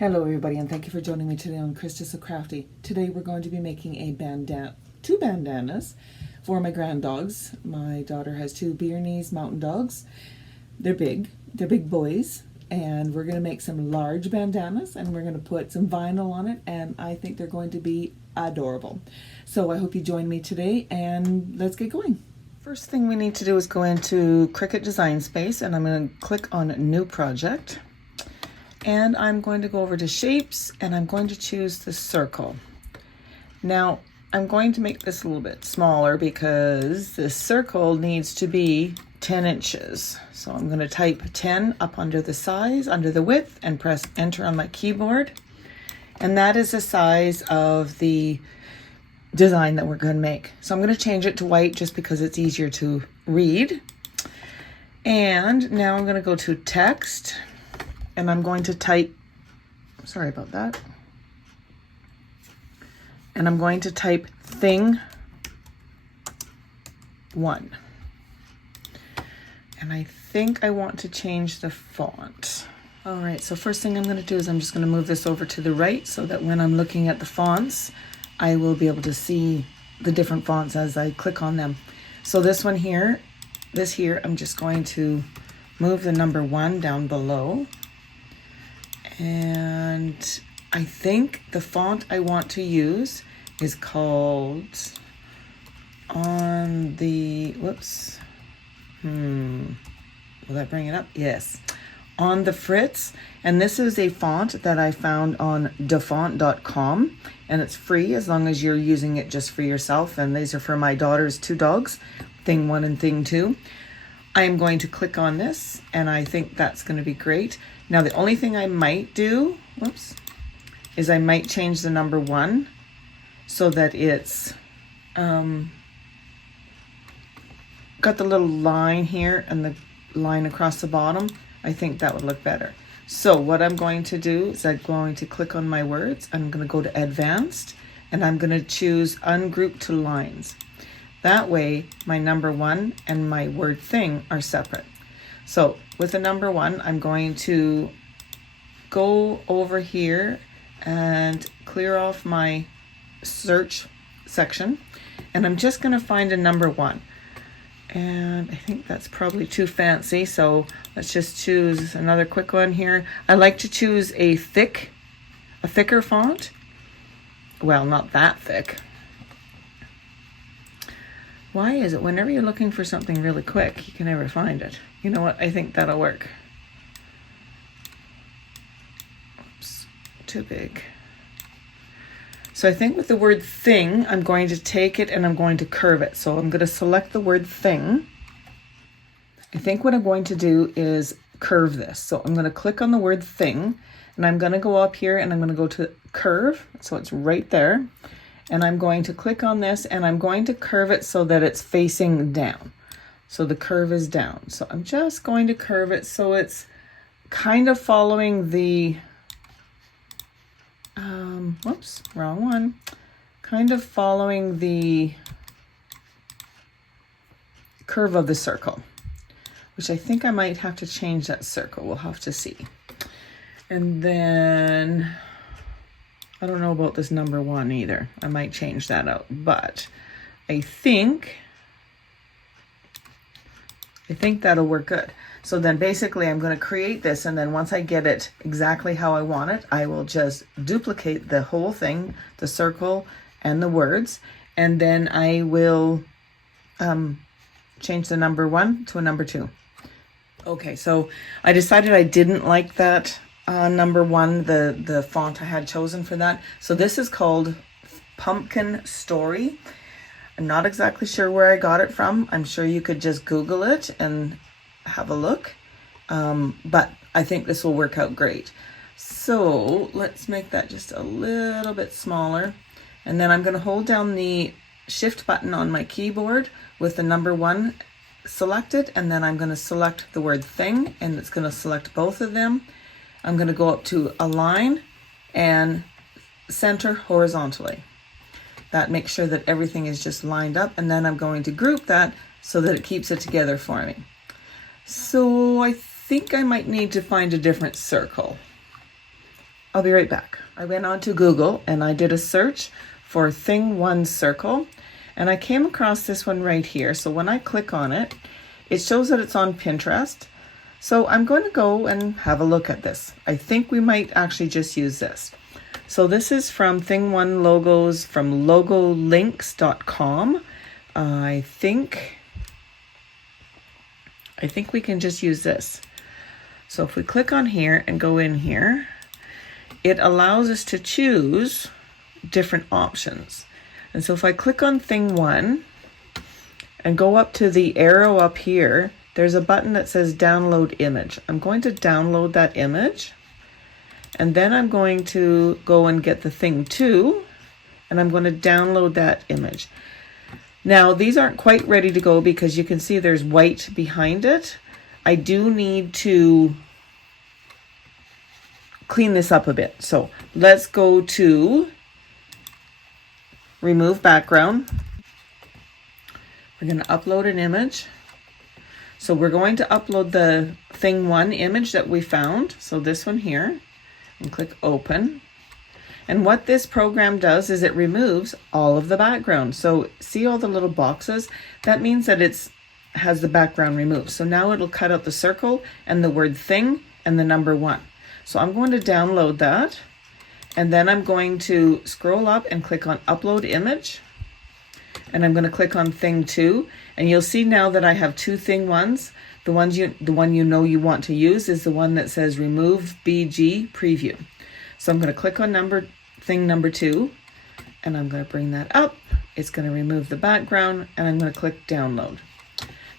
Hello everybody, and thank you for joining me today on Cutest So Crafty. Today we're going to be making two bandanas for my grand dogs. My daughter has two Bernese Mountain dogs. They're big boys, and we're going to make some large bandanas, and we're going to put some vinyl on it, and I think they're going to be adorable. So I hope you join me today, and let's get going. First thing we need to do is go into Cricut Design Space, and I'm going to click on New Project. And I'm going to go over to shapes, and I'm going to choose the circle. Now I'm going to make this a little bit smaller because this circle needs to be 10 inches. So I'm going to type 10 up under the size, under the width, and press enter on my keyboard. And that is the size of the design that we're going to make. So I'm going to change it to white just because it's easier to read. And now I'm going to go to text. And I'm going to type, sorry about that. And I'm going to type thing 1. And I think I want to change the font. All right, so first thing I'm going to do is I'm just going to move this over to the right so that when I'm looking at the fonts, I will be able to see the different fonts as I click on them. So this one here, I'm just going to move the number 1 down below. And I think the font I want to use is called on the, whoops. Will that bring it up? Yes. On the Fritz. And this is a font that I found on dafont.com. And it's free as long as you're using it just for yourself. And these are for my daughter's 2 dogs, thing 1 and thing 2. I am going to click on this, and I think that's going to be great. Now, the only thing I might do, is I might change the number 1 so that it's got the little line here and the line across the bottom. I think that would look better. So what I'm going to do is I'm going to click on my words. I'm going to go to Advanced, and I'm going to choose Ungroup to Lines. That way, my number 1 and my word thing are separate. So with the number 1, I'm going to go over here and clear off my search section. And I'm just going to find a number 1. And I think that's probably too fancy. So let's just choose another quick one here. I like to choose a thicker font. Well, not that thick. Why is it whenever you're looking for something really quick, you can never find it? You know what? I think that'll work. Oops, too big. So I think with the word thing, I'm going to take it and I'm going to curve it. So I'm going to select the word thing. I think what I'm going to do is curve this. So I'm going to click on the word thing, and I'm going to go up here and I'm going to go to curve. So it's right there. And I'm going to click on this, and I'm going to curve it so that it's facing down. So the curve is down. So I'm just going to curve it so it's kind of following the, whoops, wrong one. Kind of following the curve of the circle, which I think I might have to change that circle. We'll have to see. And then I don't know about this number 1 either. I might change that out, but I think that'll work good. So then basically I'm going to create this, and then once I get it exactly how I want it, I will just duplicate the whole thing, the circle and the words, and then I will change the number 1 to a number 2. Okay, so I decided I didn't like that number 1, the font I had chosen for that. So this is called Pumpkin Story. I'm not exactly sure where I got it from. I'm sure you could just Google it and have a look. But I think this will work out great. So let's make that just a little bit smaller. And then I'm going to hold down the Shift button on my keyboard with the number 1 selected. And then I'm going to select the word thing, and it's going to select both of them. I'm going to go up to Align and Center Horizontally. That makes sure that everything is just lined up, and then I'm going to group that so that it keeps it together for me. So I think I might need to find a different circle. I'll be right back. I went on to Google and I did a search for Thing 1 circle, and I came across this one right here. So when I click on it, it shows that it's on Pinterest. So I'm going to go and have a look at this. I think we might actually just use this. So this is from Thing 1 logos from logolinks.com. I think we can just use this. So if we click on here and go in here, it allows us to choose different options. And so if I click on Thing 1 and go up to the arrow up here, there's a button that says download image. I'm going to download that image, and then I'm going to go and get the Thing 2, and I'm going to download that image. Now these aren't quite ready to go because you can see there's white behind it. I do need to clean this up a bit. So let's go to remove background. We're going to upload an image. So we're going to upload the Thing 1 image that we found. So this one here, and click open. And what this program does is it removes all of the background. So see all the little boxes? That means that it has the background removed. So now it'll cut out the circle and the word thing and the number 1. So I'm going to download that, and then I'm going to scroll up and click on upload image, and I'm going to click on Thing 2, and you'll see now that I have 2 Thing 1s. The one you know you want to use is the one that says remove BG preview. So I'm going to click on Thing number 2, and I'm going to bring that up. It's going to remove the background, and I'm going to click download.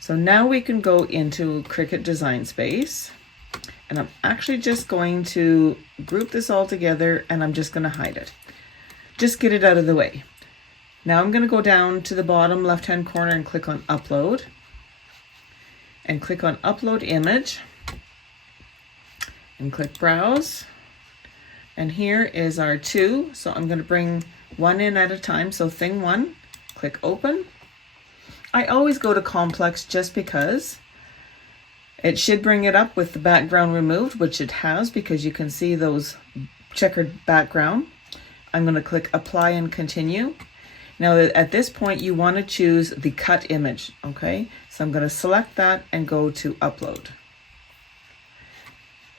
So now we can go into Cricut Design Space, and I'm actually just going to group this all together, and I'm just going to hide it. Just get it out of the way. Now I'm going to go down to the bottom left-hand corner and click on upload, and click on upload image, and click browse. And here is our 2. So I'm going to bring 1 in at a time. So Thing 1, click open. I always go to complex just because it should bring it up with the background removed, which it has because you can see those checkered background. I'm going to click apply and continue. Now at this point you want to choose the cut image, okay? So I'm going to select that and go to upload.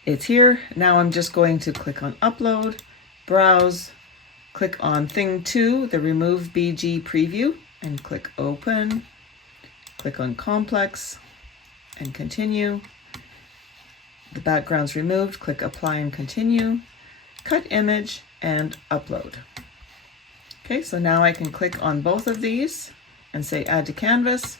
It's here. Now I'm just going to click on upload, browse, click on Thing 2, the remove BG preview, and click open. Click on complex and continue. The background's removed. Click apply and continue. Cut image and upload. Okay, so now I can click on both of these and say add to canvas.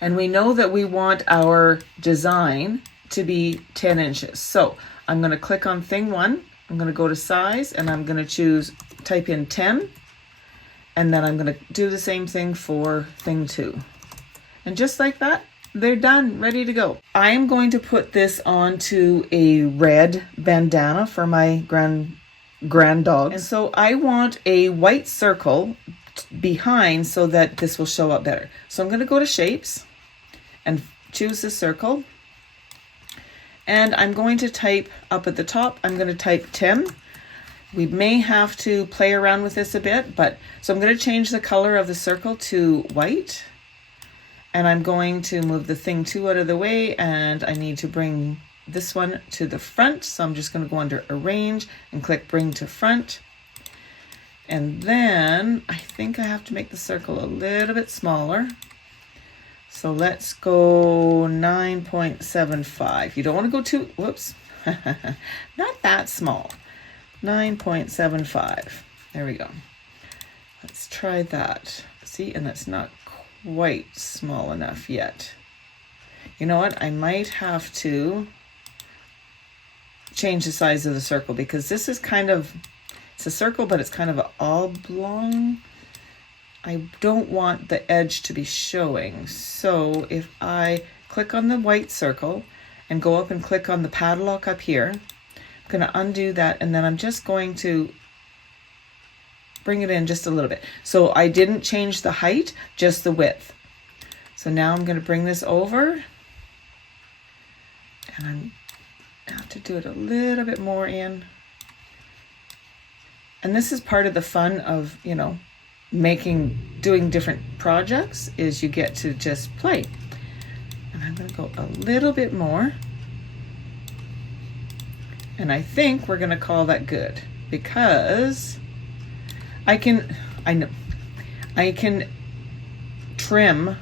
And we know that we want our design to be 10 inches. So I'm going to click on Thing 1. I'm going to go to size, and I'm going to type in 10. And then I'm going to do the same thing for Thing 2. And just like that, they're done, ready to go. I am going to put this onto a red bandana for my grand dog. And so I want a white circle behind so that this will show up better. So I'm going to go to shapes and choose the circle. And I'm going to type up at the top, I'm going to type 10. We may have to play around with this a bit, so I'm going to change the color of the circle to white. And I'm going to move the Thing 2 out of the way, and I need to bring this one to the front. So I'm just going to go under Arrange and click Bring to Front. And then I think I have to make the circle a little bit smaller. So let's go 9.75. You don't want to go too, whoops, not that small. 9.75. There we go. Let's try that. See, and that's not quite small enough yet. You know what? I might have to change the size of the circle because this is it's a circle, but it's kind of an oblong. I don't want the edge to be showing. So if I click on the white circle and go up and click on the padlock up here, I'm going to undo that, and then I'm just going to bring it in just a little bit. So I didn't change the height, just the width. So now I'm going to bring this over, and I'm I have to do it a little bit more in. And this is part of the fun of, you know, doing different projects, is you get to just play. And I'm going to go a little bit more. And I think we're going to call that good, because I can trim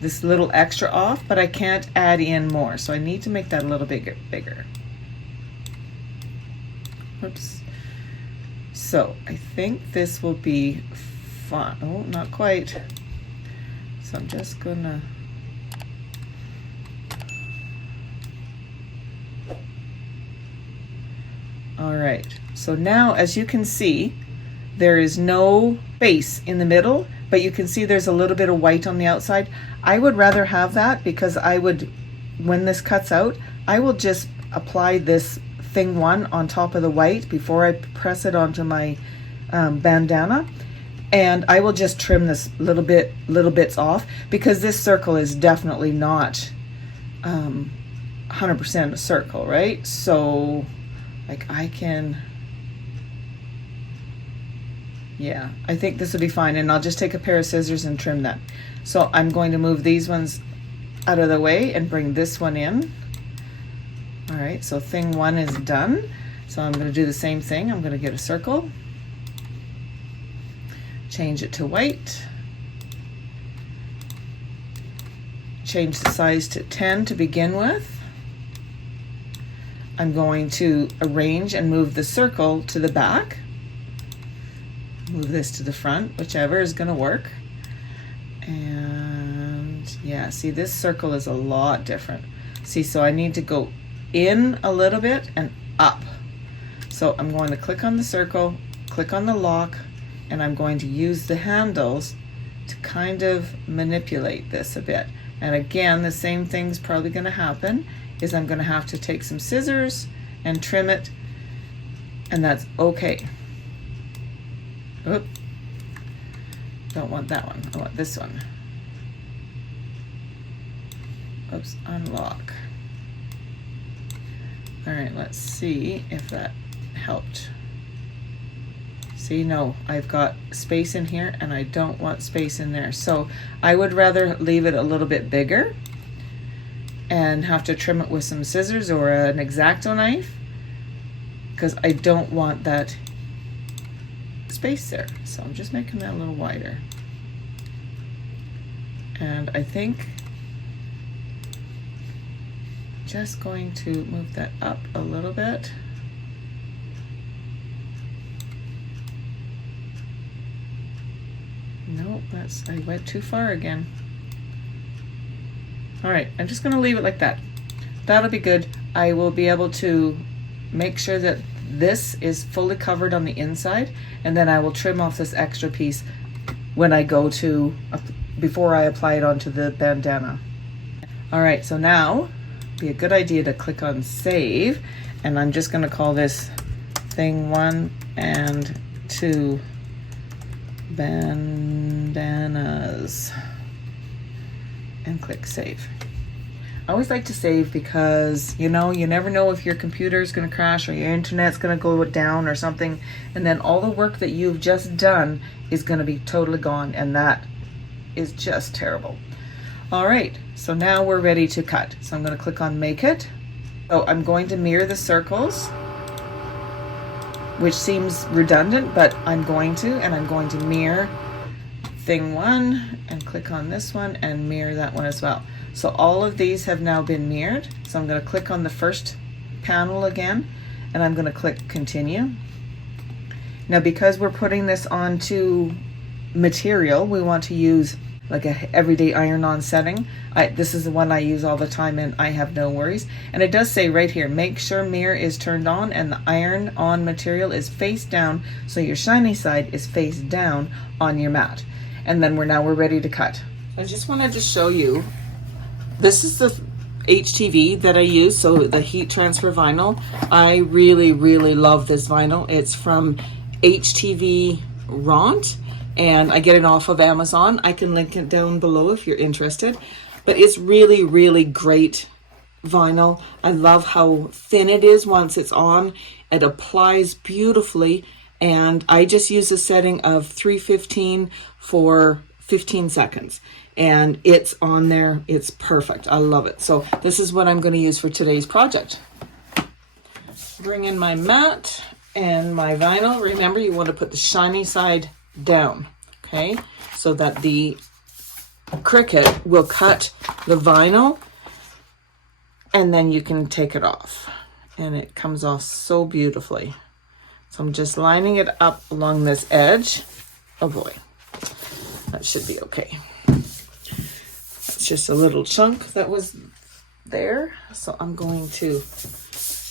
this little extra off, but I can't add in more. So I need to make that a little bigger. Oops. So I think this will be fun. Oh, not quite. So I'm just gonna all right. So now, as you can see, there is no base in the middle, but you can see there's a little bit of white on the outside. I would rather have that, because when this cuts out, I will just apply this thing one on top of the white before I press it onto my bandana, and I will just trim this little bits off, because this circle is definitely not 100% a circle, right? So like yeah, I think this will be fine, and I'll just take a pair of scissors and trim that. So I'm going to move these ones out of the way and bring this one in. All right, so thing one is done. So I'm going to do the same thing. I'm going to get a circle, change it to white, change the size to 10 to begin with. I'm going to arrange and move the circle to the back. Move this to the front, whichever is going to work. And yeah, see, this circle is a lot different. See, so I need to go in a little bit and up. So I'm going to click on the circle, click on the lock, and I'm going to use the handles to kind of manipulate this a bit. And again, the same thing's probably going to happen, is I'm going to have to take some scissors and trim it, and that's okay. Oop. Don't want that one. I want this one. Oops, unlock. All right, let's see if that helped. See, no, I've got space in here and I don't want space in there. So I would rather leave it a little bit bigger and have to trim it with some scissors or an X-Acto knife, because I don't want that space there. So I'm just making that a little wider. And I think just going to move that up a little bit. Nope, I went too far again. All right, I'm just gonna leave it like that. That'll be good. I will be able to make sure that this is fully covered on the inside, and then I will trim off this extra piece when I go to, before I apply it onto the bandana. All right, so now it'd be a good idea to click on save, and I'm just gonna call this thing 1 and 2 bandanas and click save. I always like to save because, you know, you never know if your computer is going to crash or your internet's going to go down or something, and then all the work that you've just done is going to be totally gone, and that is just terrible. All right, so now we're ready to cut. So I'm going to click on make it. So I'm going to mirror the circles, which seems redundant, but I'm going to mirror thing 1 and click on this one and mirror that one as well. So all of these have now been mirrored. So I'm going to click on the first panel again, and I'm going to click continue. Now, because we're putting this onto material, we want to use like a everyday iron-on setting. This is the one I use all the time, and I have no worries. And it does say right here, make sure mirror is turned on and the iron-on material is face down, so your shiny side is face down on your mat. And then we're ready to cut. I just wanted to show you, this is the HTV that I use, so the heat transfer vinyl. I really, really love this vinyl. It's from HTV Ront, and I get it off of Amazon. I can link it down below if you're interested. But it's really, really great vinyl. I love how thin it is once it's on. It applies beautifully, and I just use a setting of 315 for 15 seconds. And it's on there. It's perfect. I love it. So this is what I'm going to use for today's project. Bring in my mat and my vinyl. Remember, you want to put the shiny side down, okay? So that the Cricut will cut the vinyl, and then you can take it off. And it comes off so beautifully. So I'm just lining it up along this edge. Oh boy, that should be okay. It's just a little chunk that was there. So I'm going to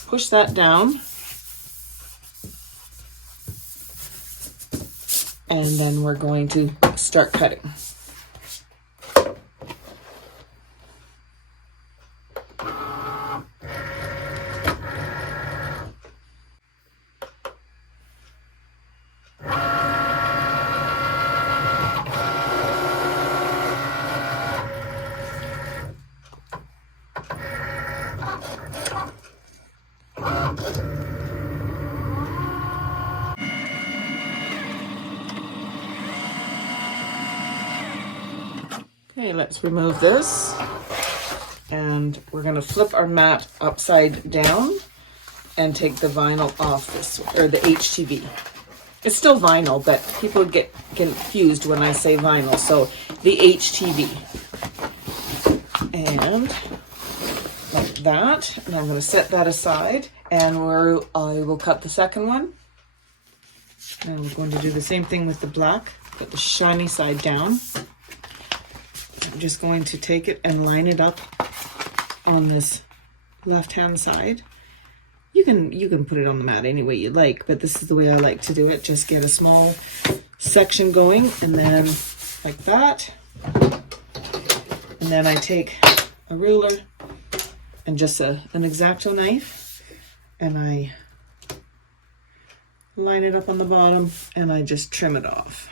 push that down. And then we're going to start cutting. Okay, let's remove this, and we're going to flip our mat upside down and take the vinyl off this, or the HTV. It's still vinyl, but people get confused when I say vinyl, so the HTV. And like that, and I'm going to set that aside, and I will cut the second one. And I'm going to do the same thing with the black, put the shiny side down. I'm just going to take it and line it up on this left-hand side. You can put it on the mat any way you like, but this is the way I like to do it. Just get a small section going, and then like that. And then I take a ruler and just an X-Acto knife, and I line it up on the bottom, and I just trim it off.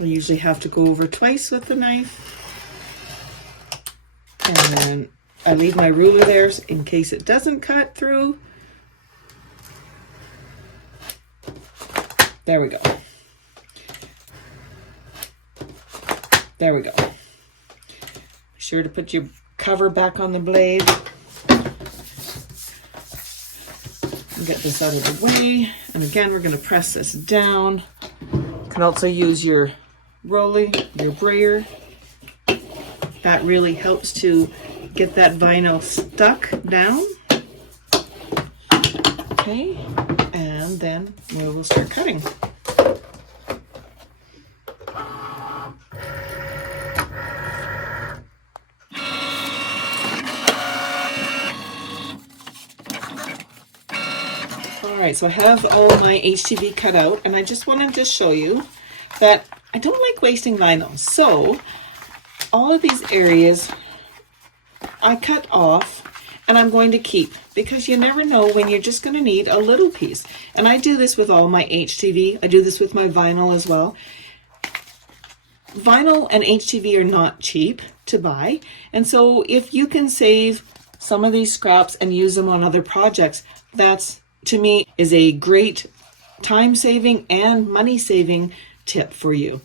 I usually have to go over twice with the knife, and then I leave my ruler there in case it doesn't cut through. There we go. There we go. Be sure to put your cover back on the blade. Get this out of the way, and again we're going to press this down. You can also use your rolly, your brayer. That really helps to get that vinyl stuck down. Okay, and then we will start cutting. Alright, so I have all my HTV cut out, and I just wanted to show you that I don't like wasting vinyl. So all of these areas I cut off, and I'm going to keep, because you never know when you're just going to need a little piece. And I do this with all my HTV. I do this with my vinyl as well. Vinyl and HTV are not cheap to buy, and so if you can save some of these scraps and use them on other projects, that's, to me, is a great time-saving and money-saving tip for you.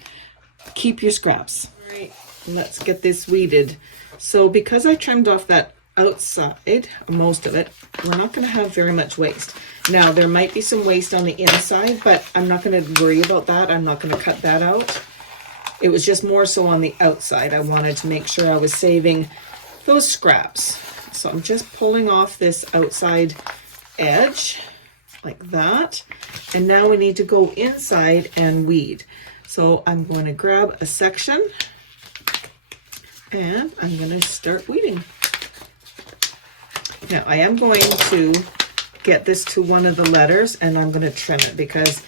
Keep your scraps. All right, let's get this weeded. So because I trimmed off that outside, most of it, we're not going to have very much waste. Now, there might be some waste on the inside, but I'm not going to worry about that. I'm not going to cut that out. It was just more so on the outside. I wanted to make sure I was saving those scraps. So I'm just pulling off this outside edge like that. And now we need to go inside and weed. So I'm going to grab a section and I'm going to start weeding. Now I am going to get this to one of the letters and I'm going to trim it because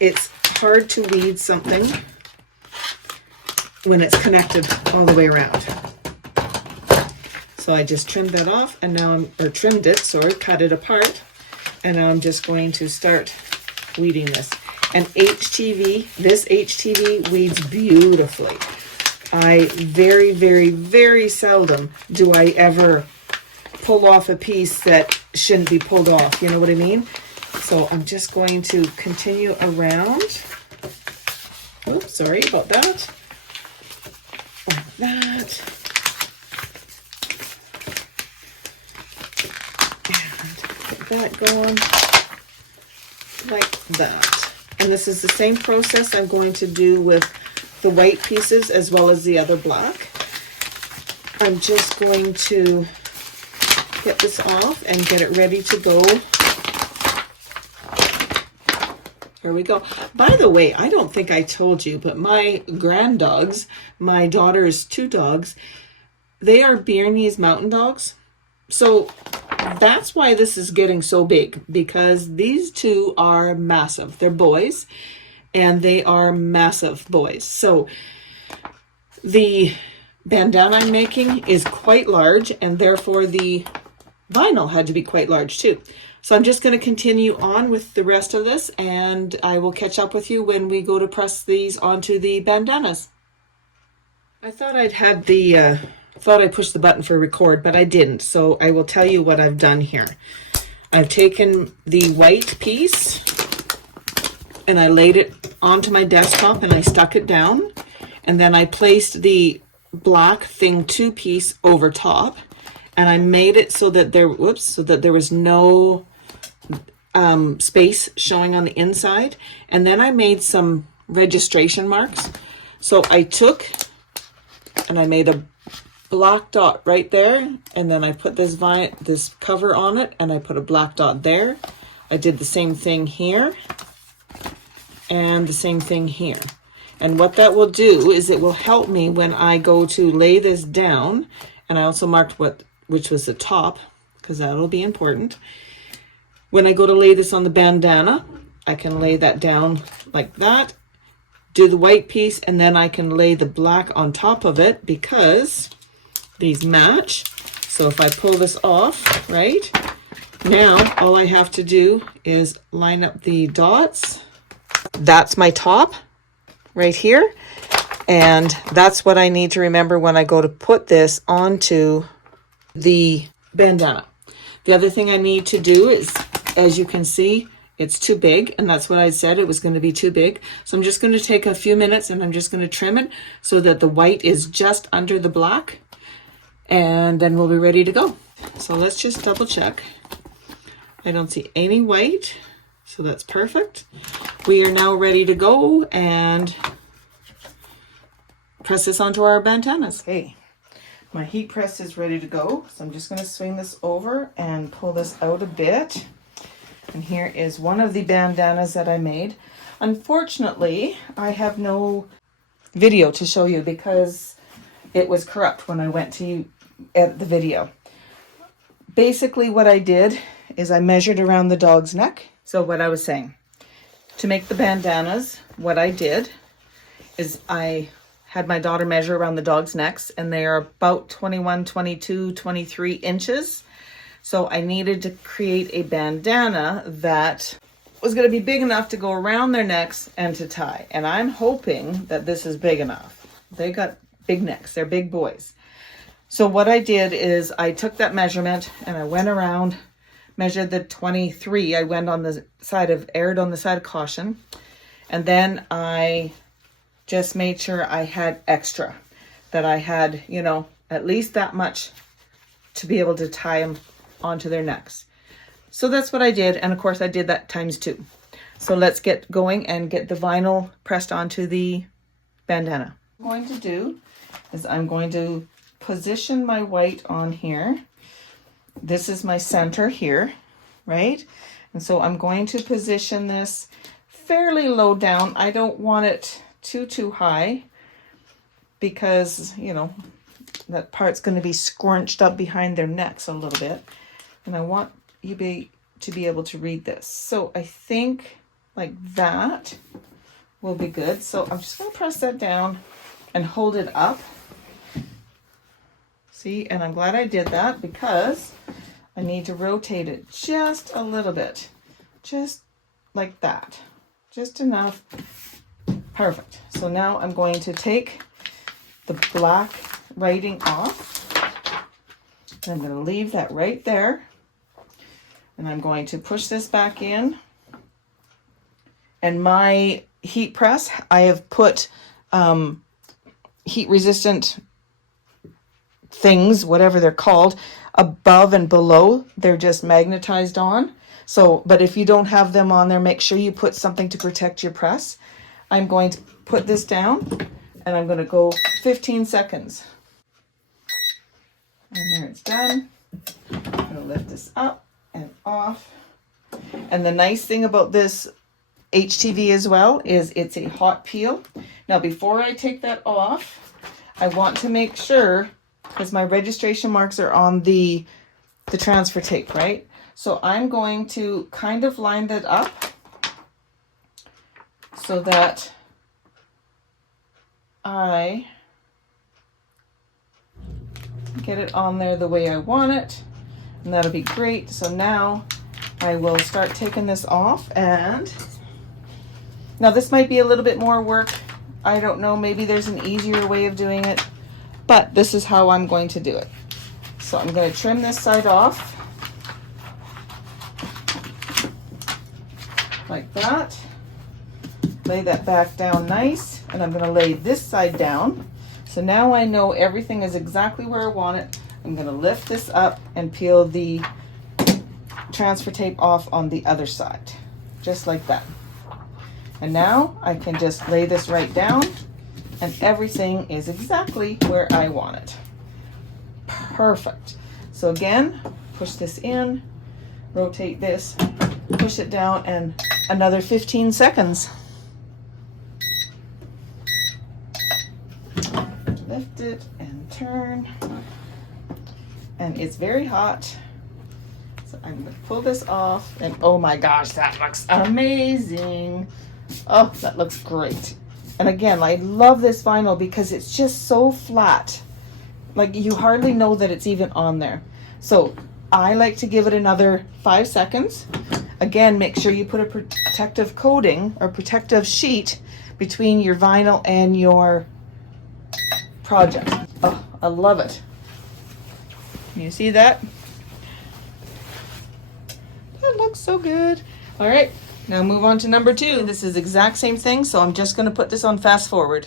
it's hard to weed something when it's connected all the way around. So I just trimmed that off and now trimmed it, sorry, cut it apart. And now I'm just going to start weeding this. And HTV, this HTV weeds beautifully. I very seldom do I ever pull off a piece that shouldn't be pulled off. You know what I mean? So I'm just going to continue around. Oops, sorry about that. Like that. And get that going like that. And this is the same process I'm going to do with the white pieces as well as the other black. I'm just going to get this off and get it ready to go. There we go. By the way, I don't think I told you, but my grand dogs, my daughter's two dogs, they are Bernese Mountain dogs. So that's why this is getting so big, because these two are massive. They're boys, and they are massive boys. So the bandana I'm making is quite large, and therefore the vinyl had to be quite large too. So I'm just going to continue on with the rest of this, and I will catch up with you when we go to press these onto the bandanas. I thought I'd had the, thought I pushed the button for record, but I didn't. So I will tell you what I've done here. I've taken the white piece and I laid it onto my desktop and I stuck it down. And then I placed the black thing 2 piece over top, and I made it so that there, so that there was no space showing on the inside. And then I made some registration marks. So I took and I made a black dot right there, and then I put this cover on it, and I put a black dot there. I did the same thing here and the same thing here. And what that will do is it will help me when I go to lay this down. And I also marked which was the top, because that'll be important. When I go to lay this on the bandana, I can lay that down like that, do the white piece, and then I can lay the black on top of it because these match. So if I pull this off, right, now all I have to do is line up the dots. That's my top right here. And that's what I need to remember when I go to put this onto the bandana. The other thing I need to do is, as you can see, it's too big, and that's what I said, it was going to be too big. So I'm just going to take a few minutes and I'm just going to trim it so that the white is just under the black, and then we'll be ready to go. So let's just double check. I don't see any white, so that's perfect. We are now ready to go and press this onto our bandanas. Okay, my heat press is ready to go. So I'm just going to swing this over and pull this out a bit. And here is one of the bandanas that I made. Unfortunately, I have no video to show you because it was corrupt when I went to edit the video. Basically what I did is I measured around the dog's neck. So what I was saying, to make the bandanas, what I did is I had my daughter measure around the dog's necks, and they are about 21, 22, 23 inches. So I needed to create a bandana that was going to be big enough to go around their necks and to tie. And I'm hoping that this is big enough. They got big necks. They're big boys. So what I did is I took that measurement and I went around, measured the 23. I went on the side of, erred on the side of caution. And then I just made sure I had extra, that I had, you know, at least that much to be able to tie them onto their necks. So that's what I did, and of course I did that times 2. So let's get going and get the vinyl pressed onto the bandana. What I'm going to do is I'm going to position my white on here. This is my center here, right? And so I'm going to position this fairly low down. I don't want it too high because, you know, that part's going to be scrunched up behind their necks a little bit. And I want you to be able to read this. So I think like that will be good. So I'm just going to press that down and hold it up. See, and I'm glad I did that because I need to rotate it just a little bit. Just like that. Just enough. Perfect. So now I'm going to take the black writing off. And I'm going to leave that right there. And I'm going to push this back in. And my heat press, I have put heat resistant things, whatever they're called, above and below. They're just magnetized on. So, but if you don't have them on there, make sure you put something to protect your press. I'm going to put this down and I'm going to go 15 seconds. And there it's done. I'm going to lift this up and off. And the nice thing about this HTV as well is it's a hot peel. Now, before I take that off, I want to make sure, because my registration marks are on the transfer tape, right? So I'm going to kind of line that up so that I get it on there the way I want it, and that'll be great. So now I will start taking this off, and now this might be a little bit more work. I don't know, maybe there's an easier way of doing it, but this is how I'm going to do it. So I'm going to trim this side off like that. Lay that back down nice, and I'm going to lay this side down. So now I know everything is exactly where I want it. I'm going to lift this up and peel the transfer tape off on the other side, just like that. And now I can just lay this right down, and everything is exactly where I want it. Perfect. So again, push this in, rotate this, push it down, and another 15 seconds. Lift it and turn. And it's very hot. So I'm going to pull this off, and oh my gosh, that looks amazing. Oh, that looks great. And again, I love this vinyl because it's just so flat. Like, you hardly know that it's even on there. So I like to give it another 5 seconds. Again, make sure you put a protective coating or protective sheet between your vinyl and your project. Oh, I love it. You see that? That looks so good. All right, now move on to number 2. This is the exact same thing, so I'm just going to put this on fast forward.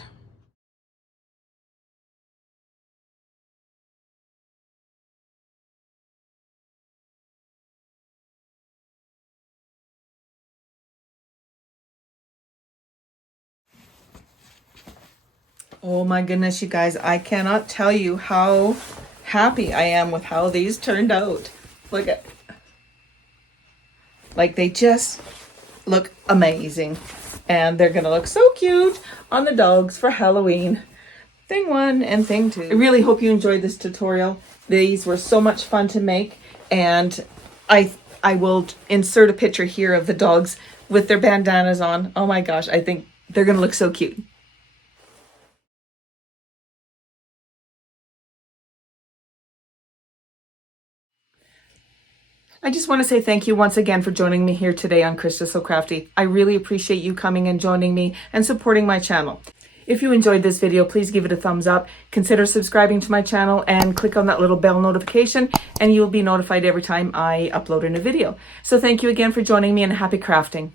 Oh my goodness, you guys, I cannot tell you how happy I am with how these turned out. Look at, like, they just look amazing. And they're gonna look so cute on the dogs for Halloween. Thing 1 and thing 2. I really hope you enjoyed this tutorial. These were so much fun to make, and I will insert a picture here of the dogs with their bandanas on. Oh my gosh, I think they're gonna look so cute. I just want to say thank you once again for joining me here today on Krista So Crafty. I really appreciate you coming and joining me and supporting my channel. If you enjoyed this video, please give it a thumbs up, consider subscribing to my channel, and click on that little bell notification, and you'll be notified every time I upload a new video. So thank you again for joining me, and happy crafting.